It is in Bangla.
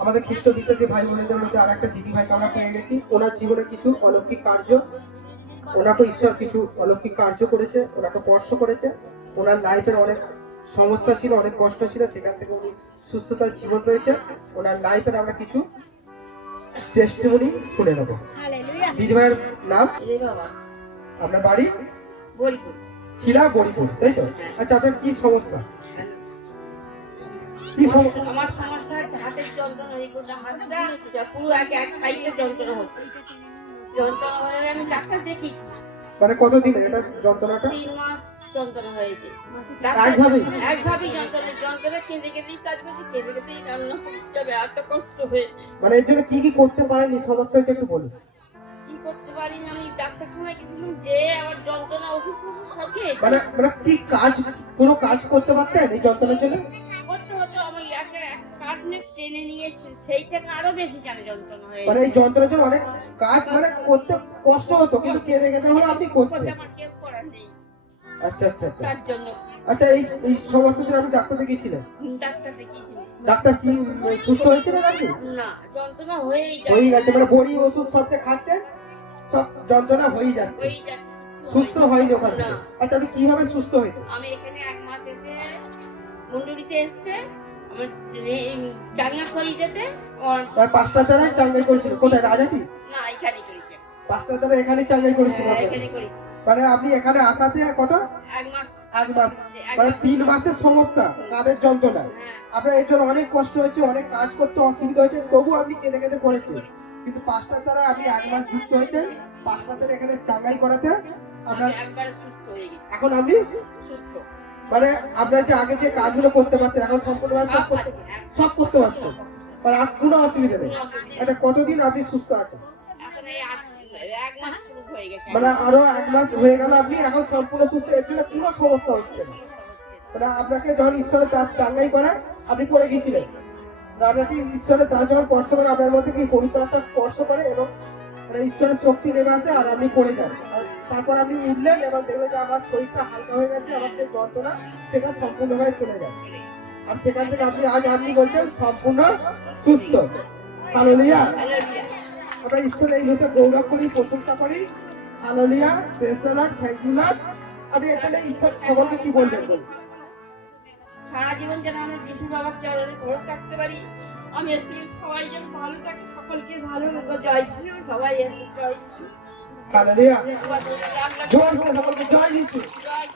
আমাদের খ্রিস্ট বিশ্বাসী ভাই বোনেদের মধ্যে আর একটা দিদি ভাইকে আমরা পেয়ে গেছি। ওনার জীবনে কিছু অলৌকিক কার্য ওনাকে ঈশ্বর কিছু অলৌকিক কার্য করেছে ওনাকে স্পর্শ করেছে। ওনার লাইফের অনেক সমস্যা ছিল অনেক কষ্ট ছিল সেখান থেকে উনি সুস্থতার জীবন রয়েছে ওনার লাইফের আমরা কিছু টেস্টিমনি শুনে নেব। হালেলুয়া দিদি ভাইয়ের নাম? আপনার বাড়ি? খিলা গরিপুর তাই তো? আচ্ছা আপনার কি সমস্যা? আমার সমস্যা হচ্ছে হাতের যন্ত্রণা এই করলে হাতটা পুরো এক এক সাইডে যন্ত্রণা হচ্ছে। যন্ত্রণা হয়ে আমি ডাক্তার দেখিয়েছি। মানে কতদিন এটা যন্ত্রণাটা? তিন মাস যন্ত্রণা হয়েছে? একভাবেই? যন্ত্রণা যন্ত্রণা কেঁদে কেঁদেই কাজ করছি কেঁদে কেঁদেই রান্না করতে হবে এত কষ্ট হয়ে মানে এর জন্য কি কি করতে পারেনি সমস্যা হচ্ছে একটু বলুন। কি করতে পারি না আমি? মানে মানে কি কাজ কোনো কাজ করতে পারতেন এই যন্ত্রণার জন্য? হয়ে মানে এই অনেক কাজ মানে করতে কষ্ট হতো কিন্তু হলে আপনি করতেন আচ্ছা আচ্ছা আচ্ছা। আচ্ছা এই এই সমস্যার জন্য আপনি ডাক্তার দেখিয়েছিলেন? ডাক্তার দেখিয়েছি ডাক্তার কি সুস্থ হয়েছিলেন আপনি? না যন্ত্রণা হয়েই গেছে মানে বড়ি ওষুধ সব যে খাচ্ছেন? যন্ত্রণা হয়েই যাচ্ছে। সুস্থ হয়নি ওখান থেকে। আচ্ছা আপনি কীভাবে সুস্থ হয়েছে? আমি এখানে এক মাস এসে মুন্ডুরিতে এসছে আমার চাঙ্গা করি যেতে আর পাঁচটা তারাই চাঙ্গাই করেছিল। কোথায় রাজাটি? না এখানে করেছে। পাঁচটা তারা এখানে চাঙ্গাই করেছিল হ্যাঁ, আপনাকে। এখানে করেছে। মানে আপনি এখানে আসাতে কত? এক মাস। এক মাস। মানে তিন মাসের সমস্যা কাদের যন্ত্রণা হ্যাঁ। আপনার এর জন্য অনেক কষ্ট হয়েছে অনেক কাজ করতে অসুবিধা হয়েছে তবু আপনি কেঁদে কেঁদে করেছেন। কিন্তু পাঁচটা তারা আপনি এক মাস যুক্ত হয়েছে। পাঁচটা তারা এখানে চাঙ্গাই করাতে আপনার এখন আপনি সুস্থ। মানে আপনার যে আগে যে কাজগুলো করতে পারতেন এখন সম্পূর্ণ সব করতে পারছেন। মানে আর কোনো অসুবিধা নেই। আচ্ছা কতদিন আপনি সুস্থ আছেন? হয়ে মানে আরও এক মাস হয়ে গেল আপনি এখন সম্পূর্ণ সুস্থ এর জন্য কোনো সমস্যা হচ্ছে না। মানে আপনাকে যখন ঈশ্বরের দাস চাঙ্গাই করে আপনি পড়ে গিয়েছিলেন আর আপনাকে ঈশ্বরের দাস যখন স্পর্শ করে আপনার মধ্যে কি পবিত্র আত্মা স্পর্শ করে এবং মানে ঈশ্বরের শক্তি নেমে আসে আর আপনি পড়ে যান? তারপর আপনি উঠলেন এবং দেখলেন যে আমার শরীরটা হালকা হয়ে গেছে, আমার যে যন্ত্রণা, সেটা সম্পূর্ণভাবে চলে যায় আর সেখান থেকে আপনি, আজ আপনি বলছেন সম্পূর্ণ সুস্থ। হালেলুয়া। আমরা ঈশ্বরের এই মুহূর্তে গৌরব করি, প্রশংসা করি। Hallelujah. Lord thank you Lord আপনি এখানে ঈশ্বর সকলকে কি বলবেন? বলুন সারা জীবন যেন আমরা বিষ্ণু বাবার চরণে ধরে থাকতে পারি। আমি এসেছি সবাই যেন ভালো থাকে সকলকে ভালো মতো জয় শ্রী সবাই জয় শ্রী জয়।